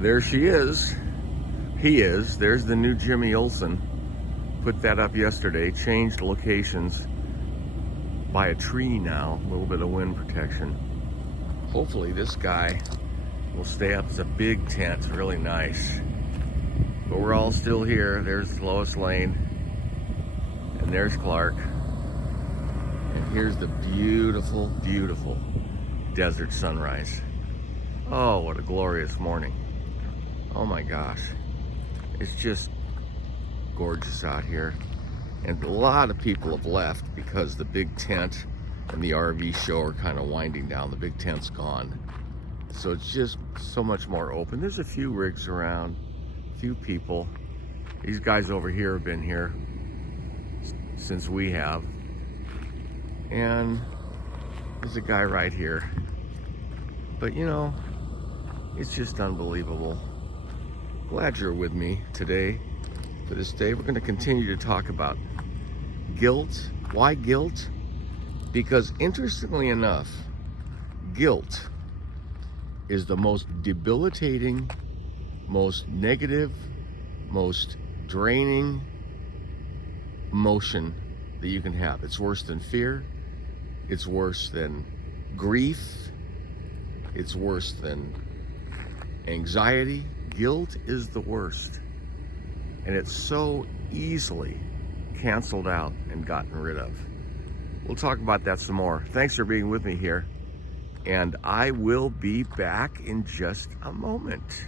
There she is. He is. There's the new Jimmy Olsen. Put that up yesterday. Changed locations by a tree now. A little bit of wind protection. Hopefully this guy will stay up. It's a big tent. Really nice. But we're all still here. There's Lois Lane. And there's Clark. And here's the beautiful, beautiful desert sunrise. Oh, what a glorious morning. Oh my gosh. It's just gorgeous out here. And a lot of people have left because the big tent and the RV show are kind of winding down. The big tent's gone. So it's just so much more open. There's a few rigs around, a few people. These guys over here have been here since we have. And there's a guy right here. But you know, it's just unbelievable. Glad you're with me today for this day. We're going to continue to talk about guilt. Why guilt? Because interestingly enough, guilt is the most debilitating, most negative, most draining emotion that you can have. It's worse than fear. It's worse than grief. It's worse than anxiety. Guilt is the worst. And it's so easily canceled out and gotten rid of. We'll talk about that some more. Thanks for being with me here. And I will be back in just a moment.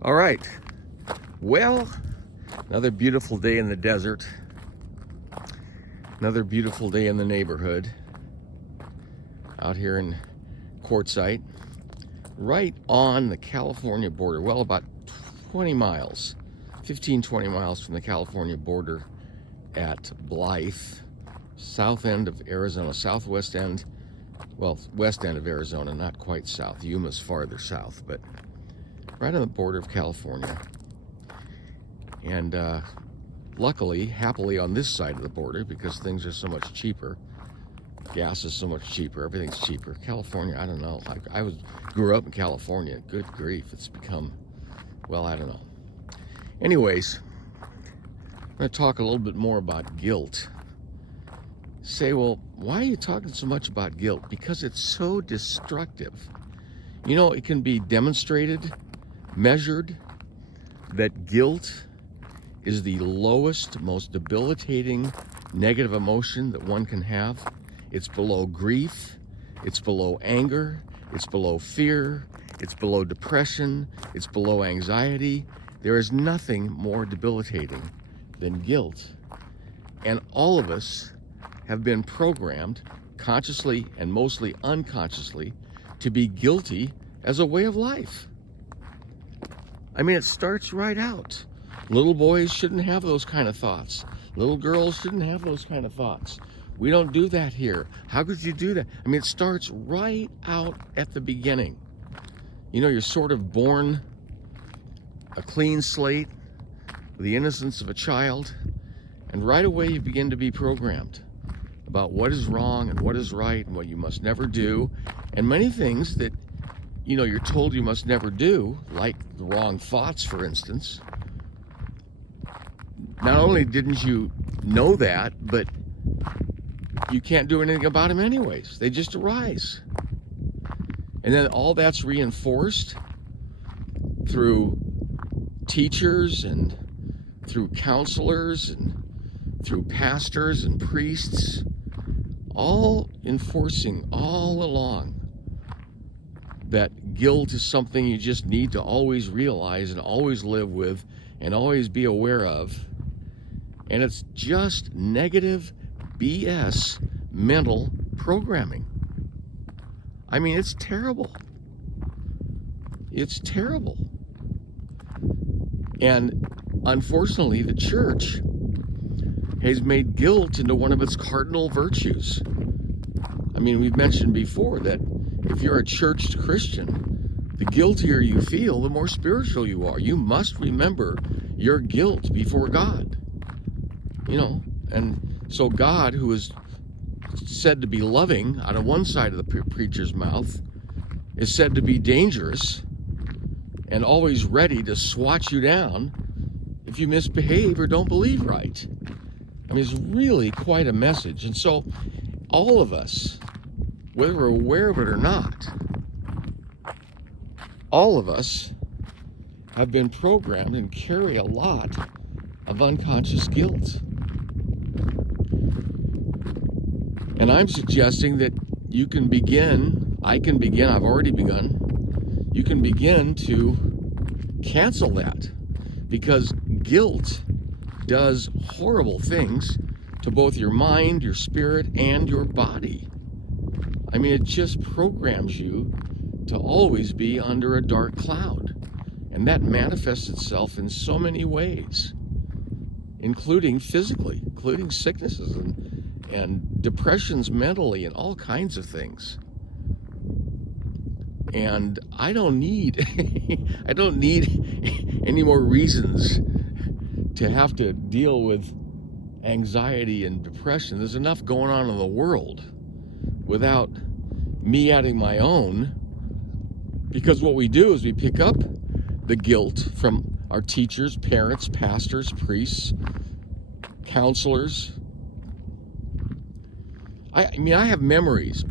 All right. Well, another beautiful day in the desert. Another beautiful day in the neighborhood. Out here in Quartzsite, right on the California border. Well, about 20 miles, 15, 20 miles from the California border at Blythe, south end of Arizona, southwest end, well, west end of Arizona, not quite south. Yuma's farther south, but right on the border of California. And luckily, happily on this side of the border, because things are so much cheaper. Gas is so much cheaper. Everything's cheaper. California, I don't know. Grew up in California. Good grief. It's become, well, I don't know. Anyways, I'm going to talk a little bit more about guilt. Say, well, why are you talking so much about guilt? Because it's so destructive. You know, it can be demonstrated, measured, that guilt is the lowest, most debilitating negative emotion that one can have. It's below grief, it's below anger, it's below fear, it's below depression, it's below anxiety. There is nothing more debilitating than guilt. And all of us have been programmed, consciously and mostly unconsciously, to be guilty as a way of life. I mean, it starts right out. Little boys shouldn't have those kind of thoughts. Little girls shouldn't have those kind of thoughts. We don't do that here. How could you do that? I mean, it starts right out at the beginning. You know, you're sort of born a clean slate, with the innocence of a child, and right away you begin to be programmed about what is wrong and what is right and what you must never do. And many things that, you know, you're told you must never do, like the wrong thoughts, for instance. Not only didn't you know that, but you can't do anything about them anyways. They just arise. And then all that's reinforced through teachers and through counselors and through pastors and priests, all enforcing all along that guilt is something you just need to always realize and always live with and always be aware of. And it's just negative BS mental programming. I mean, it's terrible. It's terrible. And unfortunately, the church has made guilt into one of its cardinal virtues. I mean, we've mentioned before that if you're a churched Christian, the guiltier you feel, the more spiritual you are. You must remember your guilt before God. And so God, who is said to be loving out of one side of the preacher's mouth, is said to be dangerous and always ready to swat you down if you misbehave or don't believe right. I mean, it's really quite a message. And so all of us, whether we're aware of it or not, all of us have been programmed and carry a lot of unconscious guilt. And I'm suggesting that you can begin, I've already begun, you can begin to cancel that, because guilt does horrible things to both your mind, your spirit, and your body. I mean, it just programs you to always be under a dark cloud. And that manifests itself in so many ways, including physically, including sicknesses and depressions mentally and all kinds of things. And I don't need any more reasons to have to deal with anxiety and depression. There's enough going on in the world without me adding my own, because what we do is we pick up the guilt from our teachers, parents, pastors, priests, counselors. I have memories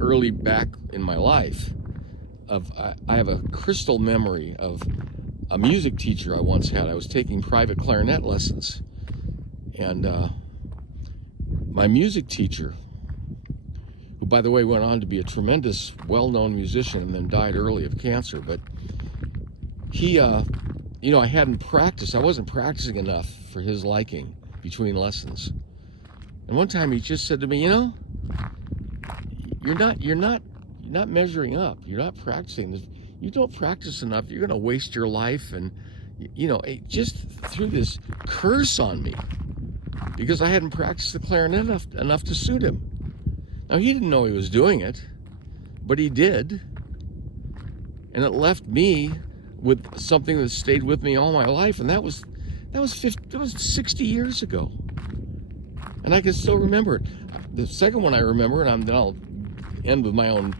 early back in my life I have a crystal memory of a music teacher I once had. I was taking private clarinet lessons, and my music teacher, who by the way went on to be a tremendous well-known musician and then died early of cancer, but he I hadn't practiced. I wasn't practicing enough for his liking between lessons. And one time he just said to me, you're not measuring up. You're not practicing. You don't practice enough, you're going to waste your life. And it just threw this curse on me because I hadn't practiced the clarinet enough to suit him. Now, he didn't know he was doing it, but he did. And it left me with something that stayed with me all my life, and that was 60 years ago. And I can still remember it. The second one I remember, and then I'll end with my own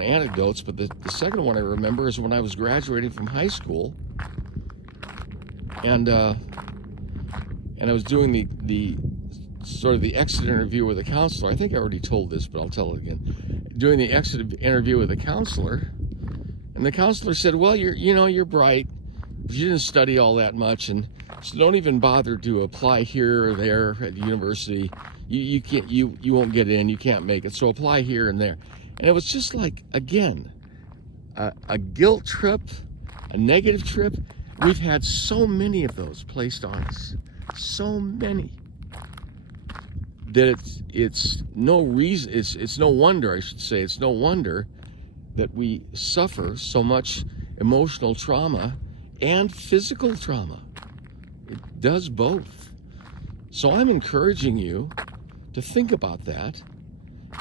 anecdotes, but the second one I remember is when I was graduating from high school, and I was doing the sort of the exit interview with a counselor. I think I already told this, but I'll tell it again. Doing the exit interview with a counselor, and the counselor said, "Well, you're bright, but you didn't study all that much, and so don't even bother to apply here or there at the university. You can't, you won't get in. You can't make it. So apply here and there." And it was just like, again, a guilt trip, a negative trip. We've had so many of those placed on us, so many, that it's no reason. It's no wonder, I should say. It's no wonder that we suffer so much emotional trauma and physical trauma. It does both. So I'm encouraging you to think about that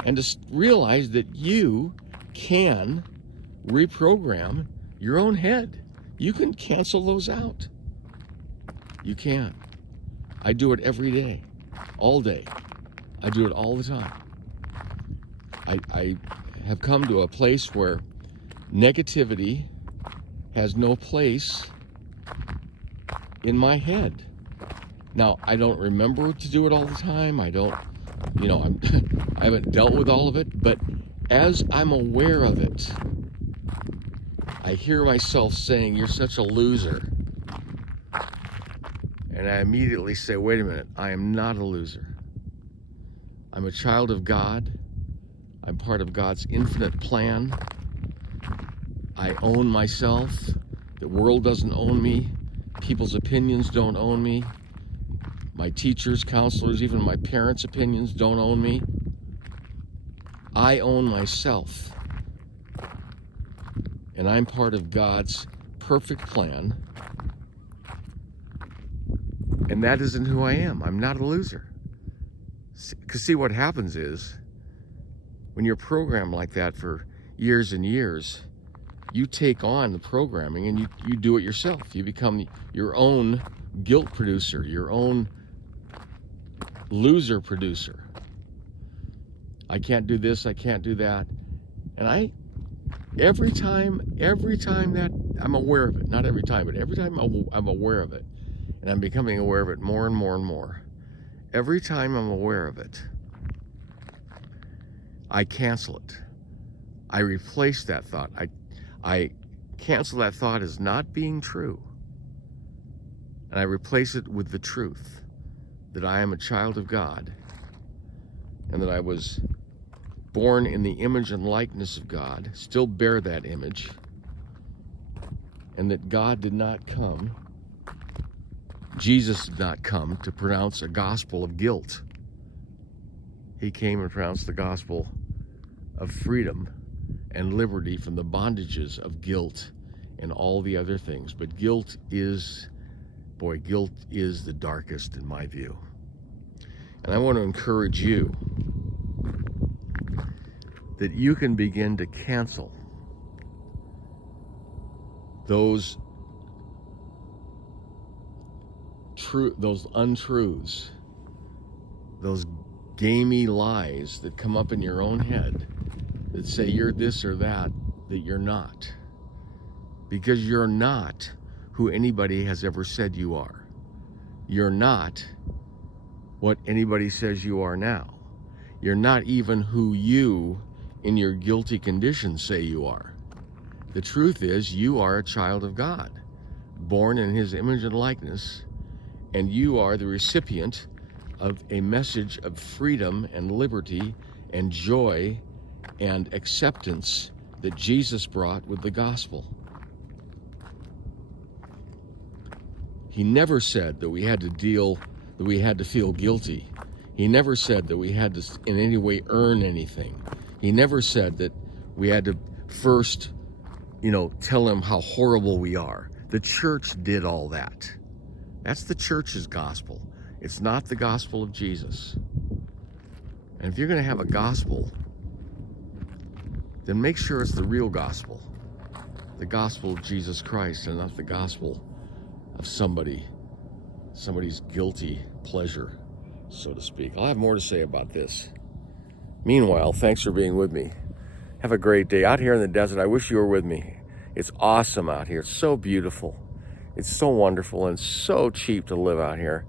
and to realize that you can reprogram your own head. You can cancel those out. You can. I do it every day, all day. I do it all the time. I have come to a place where negativity has no place in my head. Now, I don't remember to do it all the time. I haven't dealt with all of it, but as I'm aware of it, I hear myself saying, "You're such a loser." And I immediately say, "Wait a minute, I am not a loser. I'm a child of God. I'm part of God's infinite plan. I own myself. The world doesn't own me. People's opinions don't own me. My teachers, counselors, even my parents' opinions don't own me. I own myself. And I'm part of God's perfect plan. And that isn't who I am. I'm not a loser." Because see, what happens is, when you're programmed like that for years and years, you take on the programming and you do it yourself. You become your own guilt producer, your own loser producer. I can't do this, I can't do that. And every time that I'm aware of it, not every time, but every time I'm aware of it, and I'm becoming aware of it more and more and more, every time I'm aware of it, I cancel it. I replace that thought. I cancel that thought as not being true. And I replace it with the truth that I am a child of God and that I was born in the image and likeness of God, still bear that image, and that God did not come, Jesus did not come to pronounce a gospel of guilt. He came and pronounced the gospel of freedom and liberty from the bondages of guilt and all the other things. But guilt is the darkest in my view. And I want to encourage you that you can begin to cancel those untruths, those gamey lies that come up in your own head that say you're this or that you're not. Because you're not who anybody has ever said you are. You're not what anybody says you are now. You're not even who you, in your guilty condition, say you are. The truth is, you are a child of God, born in His image and likeness, and you are the recipient of a message of freedom and liberty and joy and acceptance that Jesus brought with the gospel. He never said that we had to feel guilty. He never said that we had to in any way earn anything. He never said that we had to first, tell Him how horrible we are. The church did all that. That's the church's gospel. It's not the gospel of Jesus. And if you're going to have a gospel, then make sure it's the real gospel. The gospel of Jesus Christ, and not the gospel of somebody's guilty pleasure, so to speak. I'll have more to say about this. Meanwhile, thanks for being with me. Have a great day. Out here in the desert, I wish you were with me. It's awesome out here. It's so beautiful. It's so wonderful and so cheap to live out here.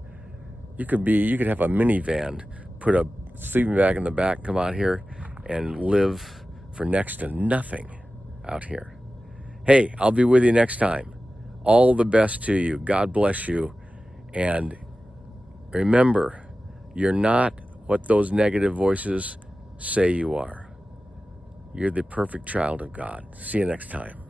You could have a minivan, put a sleeping bag in the back, come out here and live for next to nothing out here. Hey, I'll be with you next time. All the best to you. God bless you. And remember, you're not what those negative voices say you are. You're the perfect child of God. See you next time.